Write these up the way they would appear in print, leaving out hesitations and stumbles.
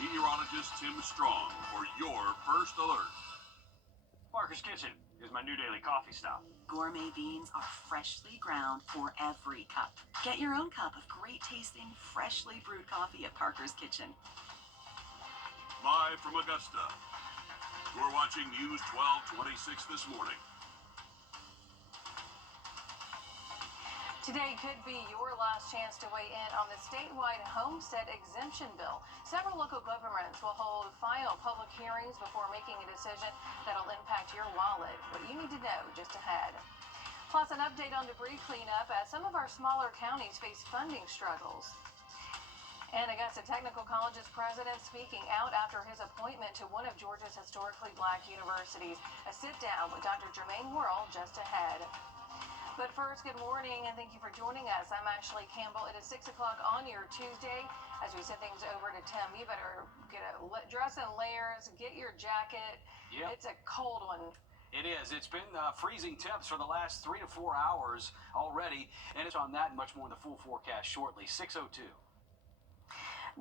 Meteorologist Tim Strong for your first alert. Parker's Kitchen is my new daily coffee stop. Gourmet beans are freshly ground for every cup. Get your own cup of great tasting, freshly brewed coffee at Parker's Kitchen. Live from Augusta, you're watching News 1226 this morning. Today could be your last chance to weigh in on the statewide homestead exemption bill. Several local governments will hold final public hearings before making a decision that'll impact your wallet. What you need to know just ahead. Plus, an update on debris cleanup as some of our smaller counties face funding struggles. And Augusta Technical College's president speaking out after his appointment to one of Georgia's historically black universities. A sit-down with Dr. Jermaine Worrell just ahead. But first, good morning and thank you for joining us. I'm Ashley Campbell. It is 6 o'clock on your Tuesday. As we send things over to Tim, you better dress in layers, get your jacket. Yep. It's a cold one. It is. It's been freezing temps for the last 3 to 4 hours already, and it's on that and much more in the full forecast shortly. 6:02.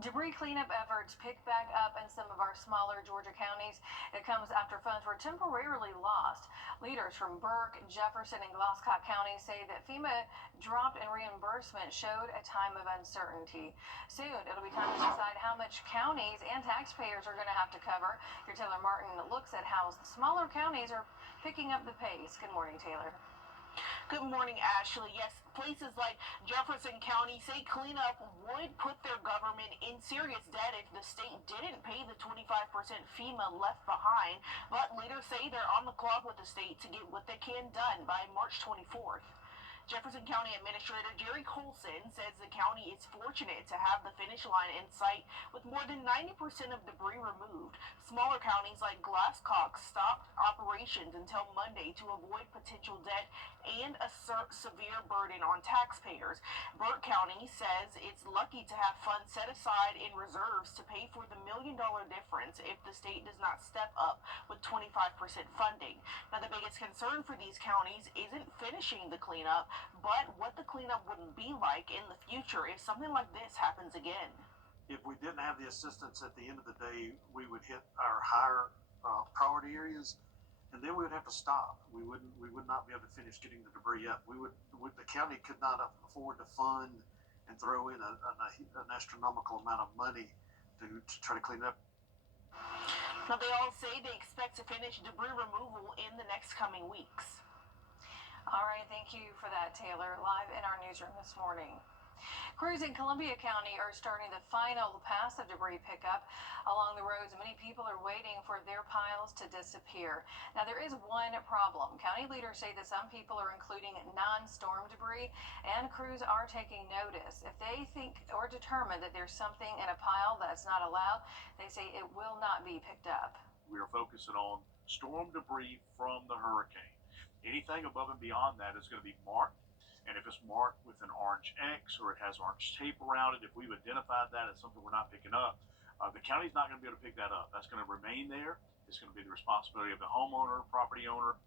Debris cleanup efforts pick back up in some of our smaller Georgia counties. It comes after funds were temporarily lost. Leaders from Burke, Jefferson, and Glasscock counties say that FEMA drop in reimbursement showed a time of uncertainty. Soon, it'll be time to decide how much counties and taxpayers are going to have to cover. Your Taylor Martin looks at how smaller counties are picking up the pace. Good morning, Taylor. Good morning, Ashley. Yes, places like Jefferson County say cleanup would put their government in serious debt if the state didn't pay the 25% FEMA left behind. But leaders say they're on the clock with the state to get what they can done by March 24th. Jefferson County Administrator Jerry Colson says the county is fortunate to have the finish line in sight with more than 90% of debris removed. Smaller counties like Glasscock stopped operations until Monday to avoid potential debt and a severe burden on taxpayers. Burke County says it's lucky to have funds set aside in reserves to pay for the $1 million difference if the state does not step up with 25% funding. Now, the biggest concern for these counties isn't finishing the cleanup, but what the cleanup would be like in the future if something like this happens again. If we didn't have the assistance at the end of the day, we would hit our higher priority areas, and then we would have to stop. We would not be able to finish getting the debris up. The county could not afford to fund and throw in an astronomical amount of money to try to clean up. Now, they all say they expect to finish debris removal in the next coming weeks. All right, thank you for that, Taylor. Live in our newsroom this morning. Crews in Columbia County are starting the final pass of debris pickup along the roads. Many people are waiting for their piles to disappear. Now, there is one problem. County leaders say that some people are including non-storm debris, and crews are taking notice. If they think or determine that there's something in a pile that's not allowed, they say it will not be picked up. We are focusing on storm debris from the hurricane. Anything above and beyond that is going to be marked, and if it's marked with an orange X or it has orange tape around it, if we've identified that as something we're not picking up, the county's not going to be able to pick that up. That's going to remain there. It's going to be the responsibility of the homeowner, property owner.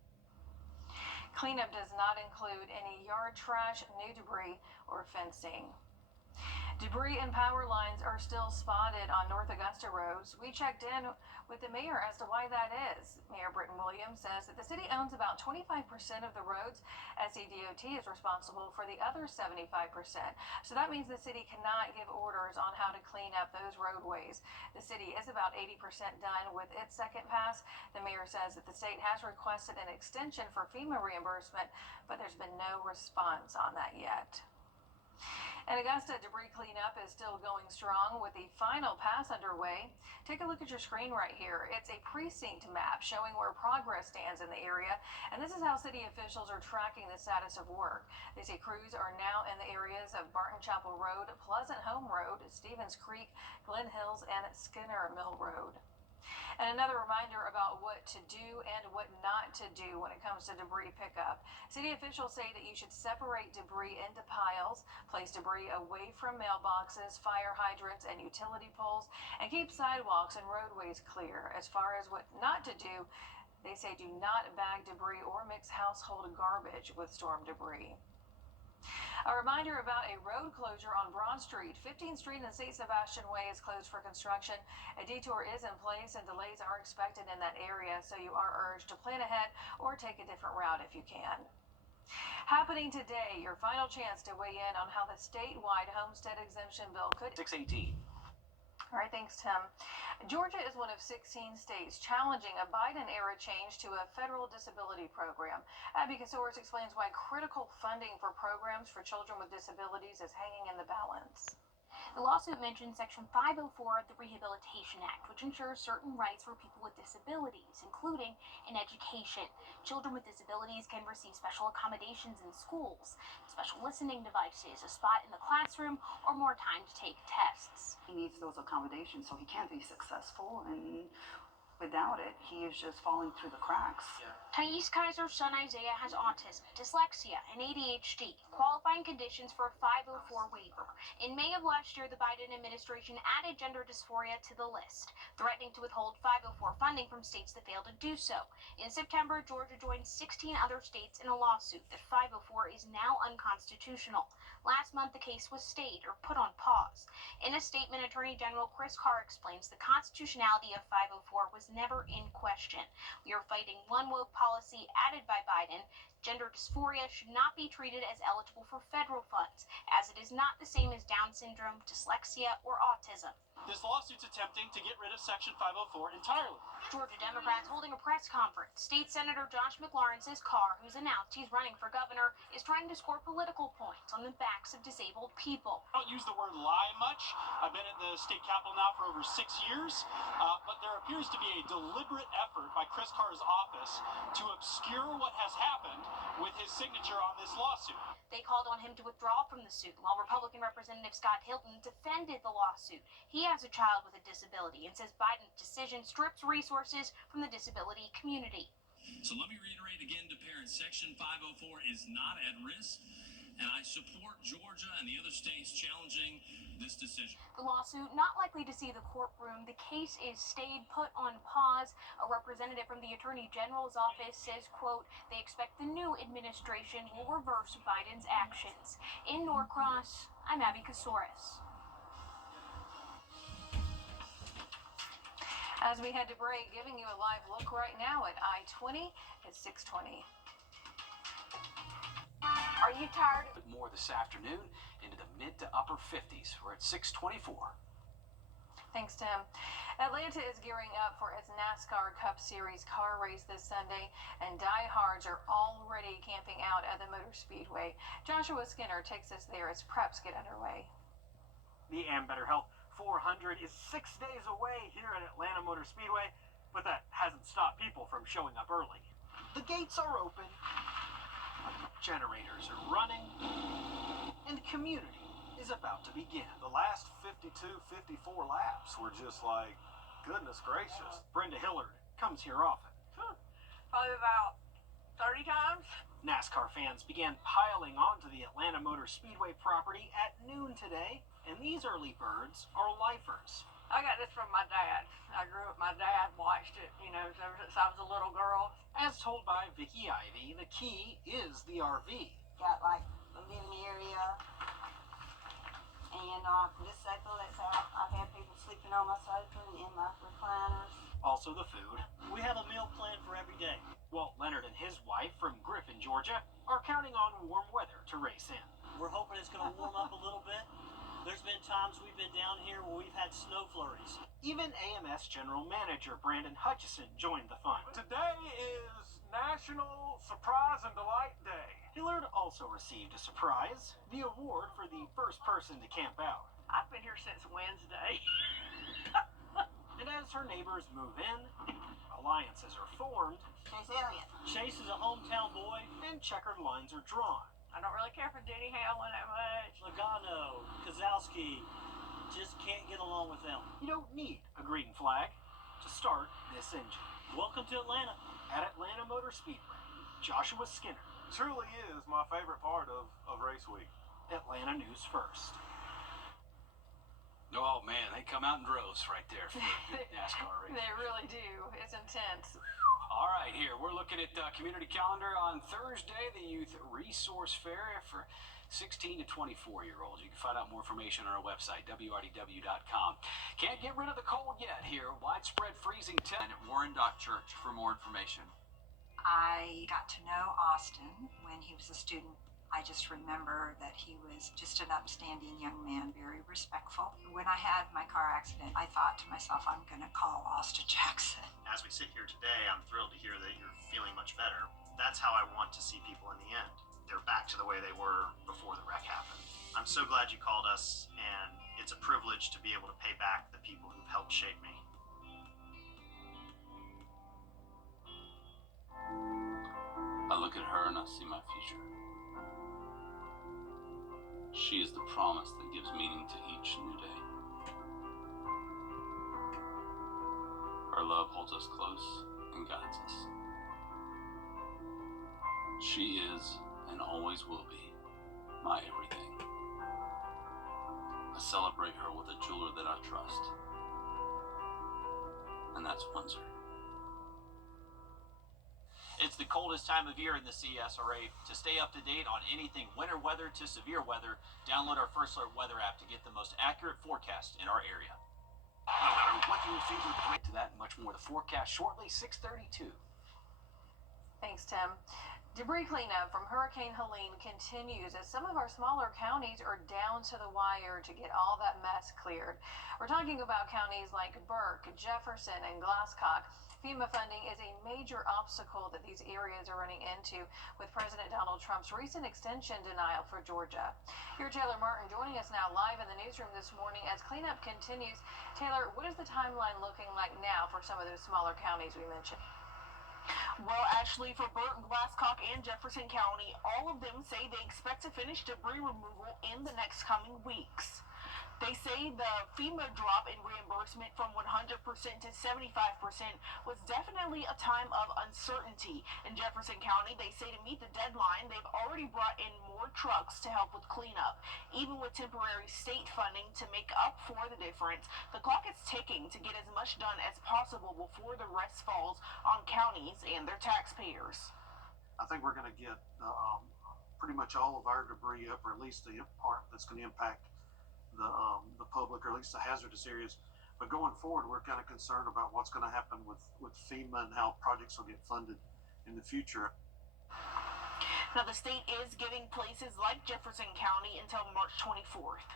Cleanup does not include any yard trash, new debris, or fencing. Debris and power lines are still spotted on North Augusta roads. We checked in with the mayor as to why that is. Mayor Britton Williams says that the city owns about 25% of the roads. SCDOT is responsible for the other 75%. So that means the city cannot give orders on how to clean up those roadways. The city is about 80% done with its second pass. The mayor says that the state has requested an extension for FEMA reimbursement, but there's been no response on that yet. And Augusta debris cleanup is still going strong with the final pass underway. Take a look at your screen right here. It's a precinct map showing where progress stands in the area. And this is how city officials are tracking the status of work. They say crews are now in the areas of Barton Chapel Road, Pleasant Home Road, Stevens Creek, Glen Hills, and Skinner Mill Road. And another reminder about what to do and what not to do when it comes to debris pickup. City officials say that you should separate debris into piles, place debris away from mailboxes, fire hydrants, and utility poles, and keep sidewalks and roadways clear. As far as what not to do, they say do not bag debris or mix household garbage with storm debris. A reminder about a road closure on Broad Street. 15th Street and St. Sebastian Way is closed for construction. A detour is in place and delays are expected in that area, so you are urged to plan ahead or take a different route if you can. Happening today, your final chance to weigh in on how the statewide homestead exemption bill could. 618. All right, thanks, Tim. Georgia is one of 16 states challenging a Biden-era change to a federal disability program. Abby Casoris explains why critical funding for programs for children with disabilities is hanging in the balance. The lawsuit mentions Section 504 of the Rehabilitation Act, which ensures certain rights for people with disabilities, including in education. Children with disabilities can receive special accommodations in schools, special listening devices, a spot in the classroom, or more time to take tests. He needs those accommodations so he can be successful, and without it, he is just falling through the cracks. Thais Kaiser's son Isaiah has autism, dyslexia, and ADHD, qualifying conditions for a 504 waiver. In May of last year, the Biden administration added gender dysphoria to the list, threatening to withhold 504 funding from states that failed to do so. In September, Georgia joined 16 other states in a lawsuit that 504 is now unconstitutional. Last month, the case was stayed or put on pause. In a statement, Attorney General Chris Carr explains the constitutionality of 504 was never in question. We are fighting one woke policy added by Biden. Gender dysphoria should not be treated as eligible for federal funds, as it is not the same as Down syndrome, dyslexia, or autism. This lawsuit's attempting to get rid of Section 504 entirely. Georgia Democrats holding a press conference. State Senator Josh McLaurin says Carr, who's announced he's running for governor, is trying to score political points on the backs of disabled people. I don't use the word lie much. I've been at the state capitol now for over 6 years, but there appears to be a deliberate effort by Chris Carr's office to obscure what has happened with his signature on this lawsuit. They called on him to withdraw from the suit, while Republican Representative Scott Hilton defended the lawsuit. He has a child with a disability and says Biden's decision strips resources from the disability community. So let me reiterate again to parents, Section 504 is not at risk, and I support Georgia and the other states challenging this decision. The lawsuit not likely to see the courtroom. The case is stayed, put on pause. A representative from the Attorney General's office says, quote, they expect the new administration will reverse Biden's actions. In Norcross, I'm Abby Casoris. As we head to break, giving you a live look right now at I-20 at 620. Are you tired? More this afternoon into the mid to upper 50s. We're at 624. Thanks, Tim. Atlanta is gearing up for its NASCAR Cup Series car race this Sunday, and diehards are already camping out at the Motor Speedway. Joshua Skinner takes us there as preps get underway. The Am Better Health 400 is 6 days away here at Atlanta Motor Speedway, but that hasn't stopped people from showing up early. The gates are open, generators are running, and community is about to begin. The last 54 laps were just like, goodness gracious. Brenda Hillard comes here often. Probably about 30 times. NASCAR fans began piling onto the Atlanta Motor Speedway property at noon today, and these early birds are lifers. I got this from my dad. I grew up, my dad watched it, ever since I was a little girl. As told by Vicky Ivy, the key is the RV. Got like a living area, and this sofa that's out. I've had people sleeping on my sofa and in my recliners. Also the food. We have a meal plan for every day. Walt Leonard and his wife from Griffin, Georgia, are counting on warm weather to race in. We're hoping it's going to warm up a little bit. There's been times we've been down here where we've had snow flurries. Even AMS General Manager Brandon Hutchison joined the fun. Today is National Surprise and Delight Day. Hillard also received a surprise, the award for the first person to camp out. I've been here since Wednesday. And as her neighbors move in, alliances are formed, Chase Elliott. Chase is a hometown boy. and checkered lines are drawn. I don't really care for Denny Hamlin that much. Logano, Kozlowski, just can't get along with them. You don't need a green flag to start this engine. Welcome to Atlanta. At Atlanta Motor Speedway, Joshua Skinner, Truly is my favorite part of race week. Atlanta News First. Oh, man, they come out in droves right there for a good NASCAR race. They really do. It's intense. All right, here, we're looking at community calendar on Thursday, the Youth Resource Fair for 16 to 24-year-olds. You can find out more information on our website, wrdw.com. Can't get rid of the cold yet here. Widespread freezing temps. And at warren.church for more information. I got to know Austin when he was a student. I just remember that he was just an upstanding young man, very respectful. When I had my car accident, I thought to myself, I'm going to call Austin Jackson. As we sit here today, I'm thrilled to hear that you're feeling much better. That's how I want to see people in the end. They're back to the way they were before the wreck happened. I'm so glad you called us, and it's a privilege to be able to pay back the people who've helped shape me. I look at her and I see my future. She is the promise that gives meaning to each new day. Her love holds us close and guides us. She is, and always will be, my everything. I celebrate her with a jeweler that I trust, and that's Windsor. It's the coldest time of year in the CSRA. To stay up to date on anything winter weather to severe weather, download our First Alert weather app to get the most accurate forecast in our area. No matter what you think, we'll get to that and much more. The forecast shortly, 6:32. Thanks, Tim. Debris cleanup from Hurricane Helene continues as some of our smaller counties are down to the wire to get all that mess cleared. We're talking about counties like Burke, Jefferson, and Glasscock. FEMA funding is a major obstacle that these areas are running into with President Donald Trump's recent extension denial for Georgia. Here, Taylor Martin joining us now live in the newsroom this morning as cleanup continues. Taylor, what is the timeline looking like now for some of those smaller counties we mentioned? Well, Ashley, for Burton, Glasscock, and Jefferson County, all of them say they expect to finish debris removal in the next coming weeks. They say the FEMA drop in reimbursement from 100% to 75% was definitely a time of uncertainty. In Jefferson County, they say to meet the deadline, they've already brought in more trucks to help with cleanup. Even with temporary state funding to make up for the difference, the clock is ticking to get as much done as possible before the rest falls on counties and their taxpayers. I think we're going to get pretty much all of our debris up, or at least the part that's going to impact the public, or at least the hazardous areas. But going forward, we're kind of concerned about what's going to happen with FEMA and how projects will get funded in the future. Now, the state is giving places like Jefferson County until March 24th.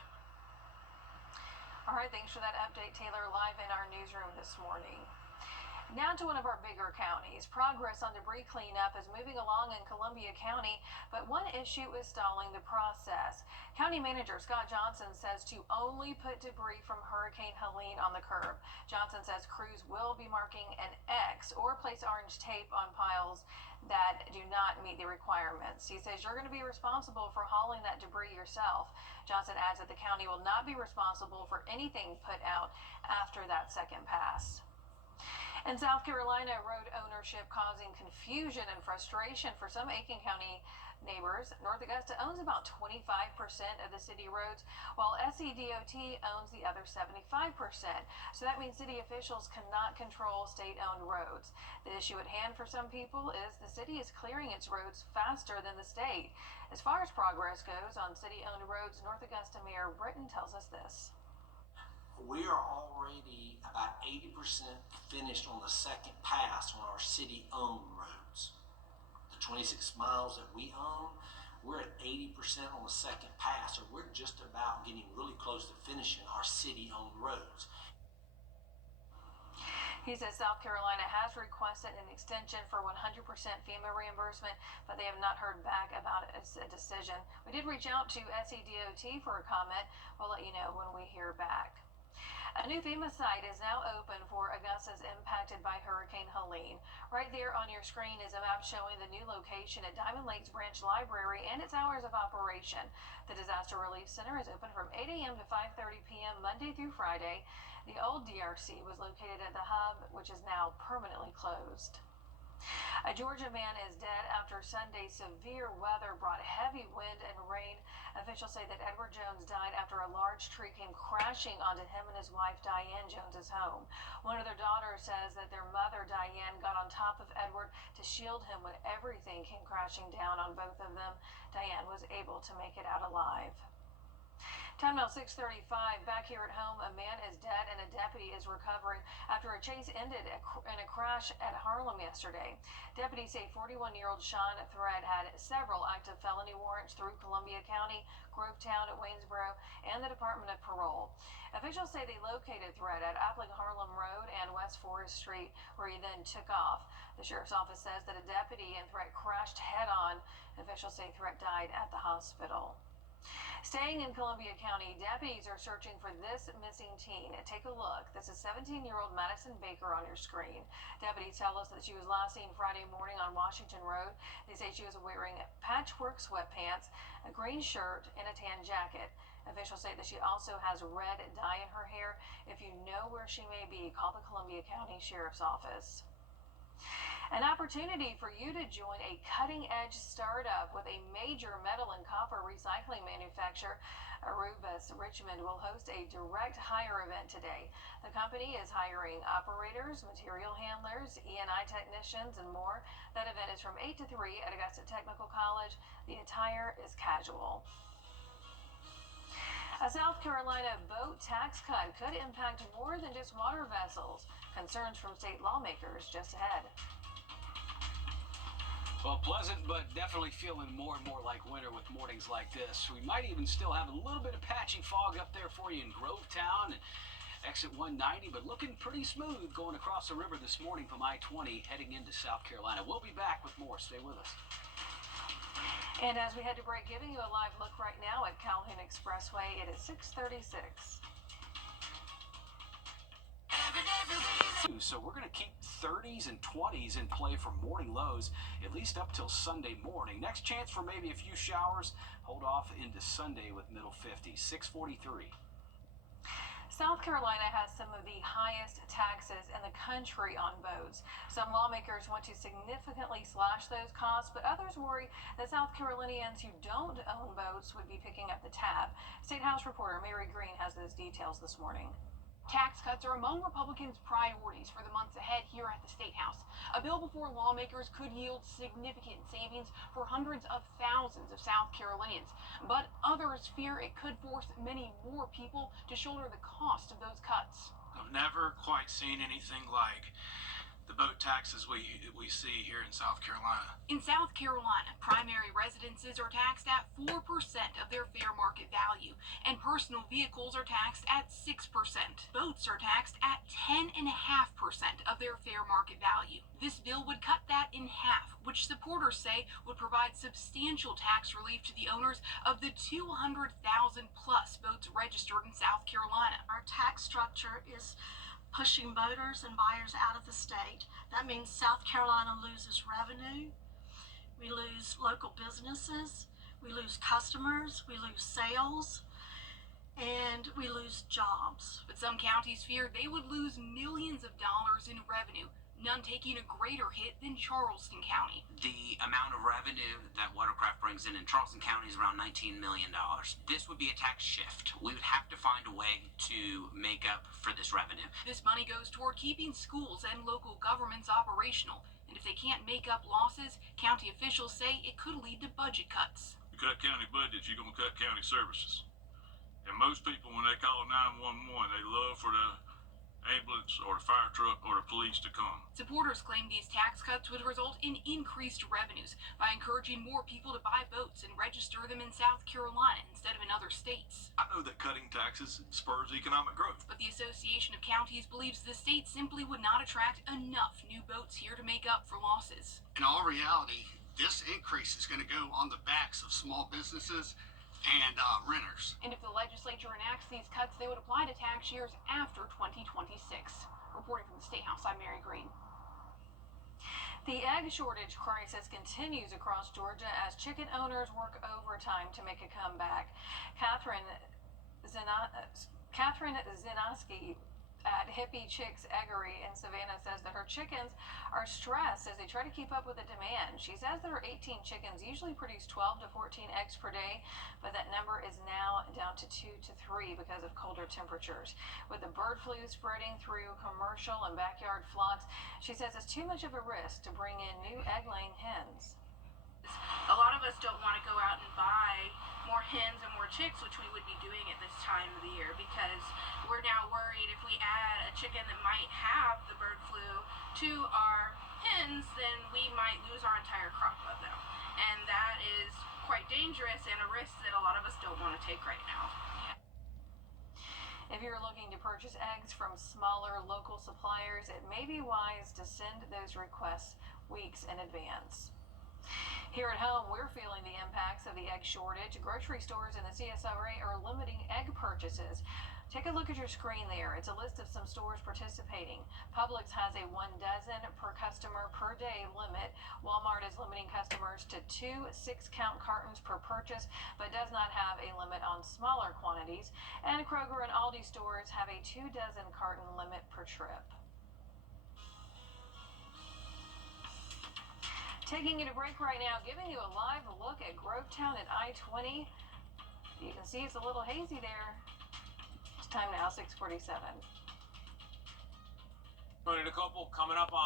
All right, thanks for that update, Taylor, live in our newsroom this morning. Now to one of our bigger counties. Progress on debris cleanup is moving along in Columbia County, but one issue is stalling the process. County Manager Scott Johnson says to only put debris from Hurricane Helene on the curb. Johnson says crews will be marking an X or place orange tape on piles that do not meet the requirements. He says you're going to be responsible for hauling that debris yourself. Johnson adds that the county will not be responsible for anything put out after that second pass. In South Carolina, road ownership causing confusion and frustration for some Aiken County neighbors. North Augusta owns about 25% of the city roads, while SCDOT owns the other 75%. So that means city officials cannot control state-owned roads. The issue at hand for some people is the city is clearing its roads faster than the state. As far as progress goes on city-owned roads, North Augusta Mayor Britton tells us this. We are already about 80% finished on the second pass on our city-owned roads. The 26 miles that we own, we're at 80% on the second pass, so we're just about getting really close to finishing our city-owned roads. He says South Carolina has requested an extension for 100% FEMA reimbursement, but they have not heard back about a decision. We did reach out to SCDOT for a comment. We'll let you know when we hear back. A new FEMA site is now open for Augusta's impacted by Hurricane Helene. Right there on your screen is a map showing the new location at Diamond Lakes Branch Library and its hours of operation. The Disaster Relief Center is open from 8 a.m. to 5:30 p.m. Monday through Friday. The old DRC was located at the hub, which is now permanently closed. A Georgia man is dead after Sunday's severe weather brought heavy wind and rain. Officials say that Edward Jones died after a large tree came crashing onto him and his wife Diane Jones's home. One of their daughters says that their mother Diane got on top of Edward to shield him when everything came crashing down on both of them. Diane was able to make it out alive. Time now 6:35. Back here at home, a man is dead and a deputy is recovering after a chase ended in a crash at Harlem yesterday. Deputies say 41-year-old Sean Thread had several active felony warrants through Columbia County, Grovetown, Waynesboro, and the Department of Parole. Officials say they located Thread at Appling Harlem Road and West Forest Street, where he then took off. The sheriff's office says that a deputy and Thread crashed head-on. Officials say Thread died at the hospital. Staying in Columbia County, deputies are searching for this missing teen. Take a look. This is 17-year-old Madison Baker on your screen. Deputies tell us that she was last seen Friday morning on Washington Road. They say she was wearing patchwork sweatpants, a green shirt, and a tan jacket. Officials say that she also has red dye in her hair. If you know where she may be, call the Columbia County Sheriff's Office. An opportunity for you to join a cutting-edge startup with a major metal and copper recycling manufacturer. Wrdw Richmond will host a direct hire event today. The company is hiring operators, material handlers, E&I technicians, and more. That event is from 8 to 3 at Augusta Technical College. The attire is casual. A South Carolina boat tax cut could impact more than just water vessels. Concerns from state lawmakers just ahead. Well, pleasant, but definitely feeling more and more like winter with mornings like this. We might even still have a little bit of patchy fog up there for you in Grovetown and exit 190, but looking pretty smooth going across the river this morning from I-20 heading into South Carolina. We'll be back with more. Stay with us. And as we head to break, giving you a live look right now at Calhoun Expressway, it is 6:36. So we're going to keep 30s and 20s in play for morning lows, at least up till Sunday morning. Next chance for maybe a few showers. Hold off into Sunday with middle 50s, 6:43. South Carolina has some of the highest taxes in the country on boats. Some lawmakers want to significantly slash those costs, but others worry that South Carolinians who don't own boats would be picking up the tab. State House reporter Mary Green has those details this morning. Tax cuts are among Republicans' priorities for the months ahead here at the State House. A bill before lawmakers could yield significant savings for hundreds of thousands of South Carolinians. But others fear it could force many more people to shoulder the cost of those cuts. I've never quite seen anything like the boat taxes we see here in South Carolina. In South Carolina, primary residences are taxed at 4% of their fair market value, and personal vehicles are taxed at 6%. Boats are taxed at 10.5% of their fair market value. This bill would cut that in half, which supporters say would provide substantial tax relief to the owners of the 200,000 plus boats registered in South Carolina. Our tax structure is pushing boaters and buyers out of the state. That means South Carolina loses revenue, we lose local businesses, we lose customers, we lose sales, and we lose jobs. But some counties fear they would lose millions of dollars in revenue, none taking a greater hit than Charleston County. The amount of revenue that watercraft brings in Charleston County is around $19 million. This would be a tax shift. We would have to find a way to make up for this revenue. This money goes toward keeping schools and local governments operational. And if they can't make up losses, county officials say it could lead to budget cuts. You cut county budgets, you're going to cut county services. And most people, when they call 911, they love for the ambulance or the fire truck or the police to come. Supporters claim these tax cuts would result in increased revenues by encouraging more people to buy boats and register them in South Carolina instead of in other states. I know that cutting taxes spurs economic growth. But the Association of Counties believes the state simply would not attract enough new boats here to make up for losses. In all reality, this increase is going to go on the backs of small businesses and renters. And if the legislature enacts these cuts, they would apply to tax years after 2026. Reporting from the State House, I'm Mary Green. The egg shortage crisis continues across Georgia as chicken owners work overtime to make a comeback. Catherine Zinoski, at Hippie Chicks Eggery in Savannah says that her chickens are stressed as they try to keep up with the demand. She says that her 18 chickens usually produce 12 to 14 eggs per day, but that number is now down to 2 to 3 because of colder temperatures. With the bird flu spreading through commercial and backyard flocks, she says it's too much of a risk to bring in new egg-laying hens. A lot of us don't want to go out and buy more hens and more chicks, which we would be doing at this time of the year, because we're now worried if we add a chicken that might have the bird flu to our hens, then we might lose our entire crop of them. And that is quite dangerous and a risk that a lot of us don't want to take right now. If you're looking to purchase eggs from smaller local suppliers, it may be wise to send those requests weeks in advance. Here at home, we're feeling the impacts of the egg shortage. Grocery stores in the CSRA are limiting egg purchases. Take a look at your screen there. It's a list of some stores participating. Publix has a 1 dozen per customer per day limit. Walmart is limiting customers to 2 6-count cartons per purchase, but does not have a limit on smaller quantities. And Kroger and Aldi stores have a 2 dozen carton limit per trip. Taking you to break right now, giving you a live look at Grovetown at I-20. You can see it's a little hazy there. It's time now, 6:47. A couple coming up on